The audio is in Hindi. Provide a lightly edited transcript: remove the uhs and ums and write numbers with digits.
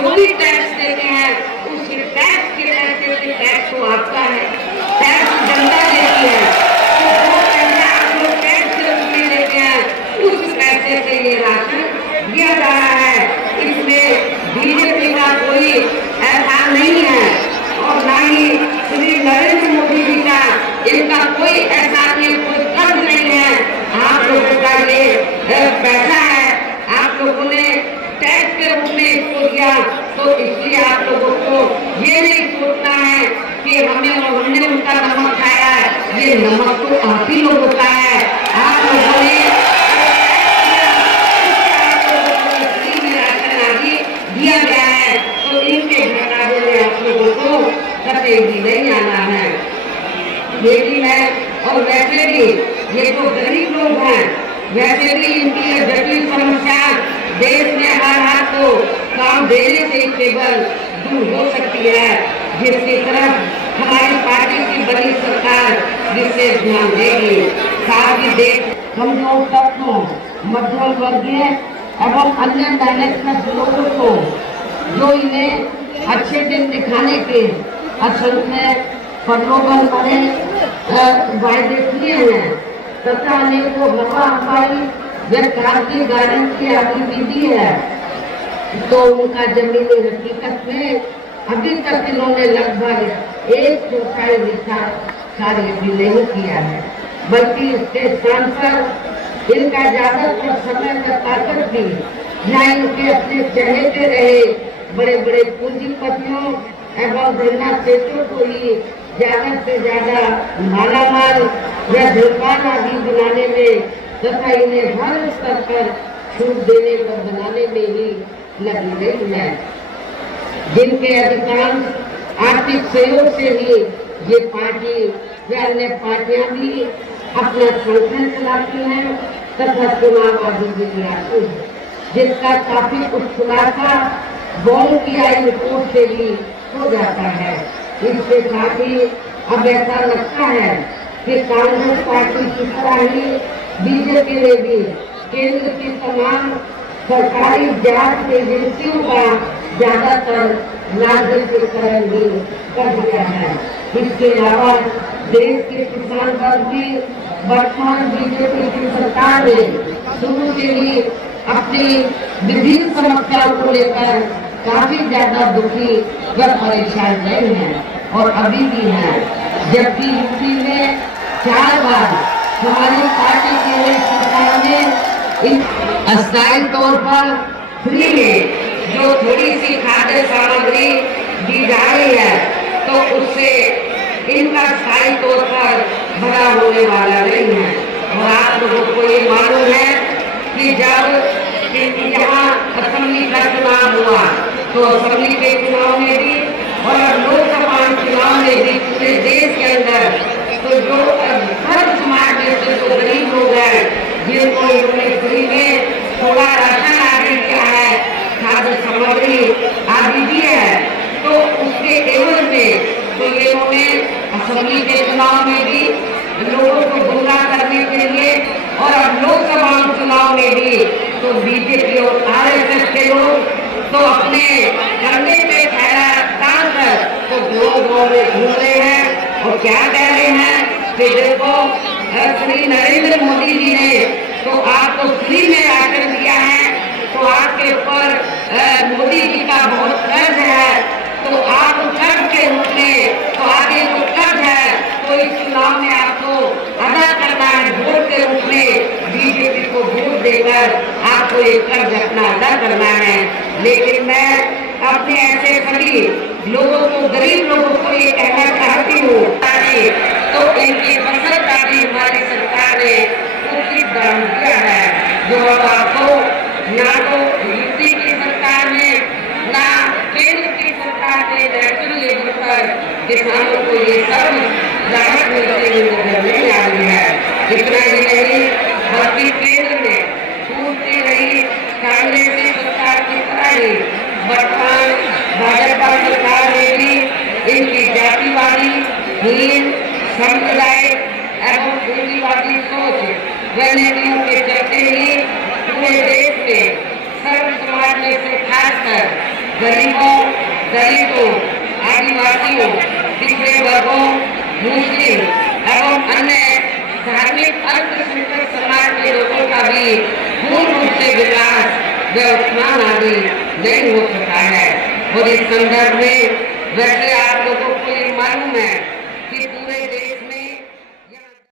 जो भी टैक्स देते हैं उस टैक्स के पैसे से टैक्स तो आपका है, टैक्स जनता देती है, तो जो पैसा आप लोग टैक्स के रूप में लेते हैं उस पैसे से ये राशन दिया जा रहा है। इसमें बीजेपी का कोई ऐसा नहीं है और ना ही श्री नरेंद्र मोदी जी का इनका कोई ऐसा कोई कर्ज नहीं है। आप लोगों का ये पैसा है, आप लोगों ने टैक्स के रूप में इसको दिया, तो इसलिए आप लोगों को ये नहीं सोचना है कि हमने उनका नमक खाया है, ये नमक तो आप ही लोगों का है। आप लोगों ने दिया गया है, तो इनके घराने में आप लोगों को कभी भी नहीं आना है। लेकिन है और वैसे भी ये तो गरीब लोग हैं, वैसे भी इनकी जटिल समस्या देश में हर हाथ को काम देने से केवल दूर हो सकती है, जिसकी तरफ हमारी पार्टी की बड़ी सरकार विशेष ध्यान देगी। साथ ही देश कमजोर तबकों, मध्यम वर्गीय एवं अन्य मेहनत लोगों को जो इन्हें अच्छे दिन दिखाने के असंख्य प्रलोभन भरे वायदे किए हैं तथा अनेकों हवा हवाई व्यवहार की गारंटी आदि भी दी है, तो उनका जमीनी हकीकत में अभी तक इन्होंने लगभग 1/4 हिस्सा कार्य भी नहीं किया है, बल्कि इसके स्थान पर इनका ज्यादातर समय बताकर भी या इनके अपने चहेते रहे बड़े बड़े पूंजीपतियों एवं धरना क्षेत्रों को ही ज्यादा से ज्यादा मालामाल या धनवान आदि बनाने में तथा इन्हें हर स्तर पर छूट देने पर बनाने में ही लगी रही है, जिनके अधिकांश आर्थिक सहयोग से ही ये पार्टी व अन्य पार्टियां भी अपना संगठन चलाती हैं तथा चुनाव आदि भी आती है, जिसका काफी कुछ खुलासा बॉन्ड की आई रिपोर्ट से भी हो जाता है। इसके साथ ही अब ऐसा लगता है कि कांग्रेस पार्टी की तरह ही बीजेपी ने भी केंद्र की तमाम सरकारी जांच एजेंसियों का ज्यादातर नागरिकीकरण भी कर दिया है। इसके अलावा देश के किसान वर्ग भी वर्तमान बीजेपी की सरकार ने शुरू से ही अपनी विभिन्न समस्याओं को लेकर काफी ज्यादा दुखी व परेशान रहे हैं और अभी भी हैं, जबकि यूपी में 4 बार हमारी पार्टी की सरकार ने अस्थायी तौर पर फ्री में जो थोड़ी सी खाद्य सामग्री दी जा रही है, तो उससे इनका स्थायी तौर पर बड़ा होने वाला नहीं है। और आप लोगों को ये मालूम है कि जब यहाँ असेंबली का चुनाव हुआ तो असेंबली के चुनाव में भी और लोकसभा चुनाव में भी पूरे देश के अंदर तो जो हर समाज में से जो गरीब लोग हैं जिनको इन्होंने फ्री में थोड़ा राशन आदि किया है, खाद्य सामग्री आदि दी है, तो उसके एवज में तो इन्होंने असेंबली के चुनाव में भी लोगों को गुमराह करने के लिए और लोकसभा चुनाव में भी तो बीजेपी और आरएसएस के लोग तो अपने कंधे पे थैला डालकर तो गाँव में घूम रहे हैं और क्या कह रहे हैं कि देखो श्री नरेंद्र मोदी जी ने तो आपको फ्री में राशन दिया है, तो आपके ऊपर मोदी जी का बहुत कर्ज है, तो आप कर्ज के रूप में तो आगे जो कर्ज है तो इस चुनाव में आपको अदा करना है, वोट के रूप में बीजेपी को वोट देकर आपको ये कर्ज अपना अदा करना है। लेकिन मैं अपने ऐसे सभी लोगों को, गरीब लोगों को ये कहना चाहती हूँ तो इनकी फसल का भी हमारी सरकार ने उचित दाम दिया है, जो अब आपको ना तो यूपी की सरकार ने ना केंद्र की सरकार ने नेशनल लेवल पर किसानों को ये सब राहत मिलते हुए नजर नहीं आ रही है। इतना ही नहीं बल्कि केंद्र में टूटती रही कांग्रेस सरकार की तरह ही वर्तमान भाजपा सरकार ने भी इनकी जातिवादी, हीन, सांप्रदायिक एवं पूंजीवादी सोच व नीतियों के चलते ही पूरे देश में सर्व समाज में से खासकर गरीबों, दलितों, आदिवासियों, पिछड़े वर्गों, मुस्लिम एवं अन्य धार्मिक अल्पसंख्यक समाज के लोगों का भी पूर्ण रूप से विकास व उत्थान आदि नहीं हो सका है। और इस संदर्भ में वैसे आप लोगों को ये मालूम है कि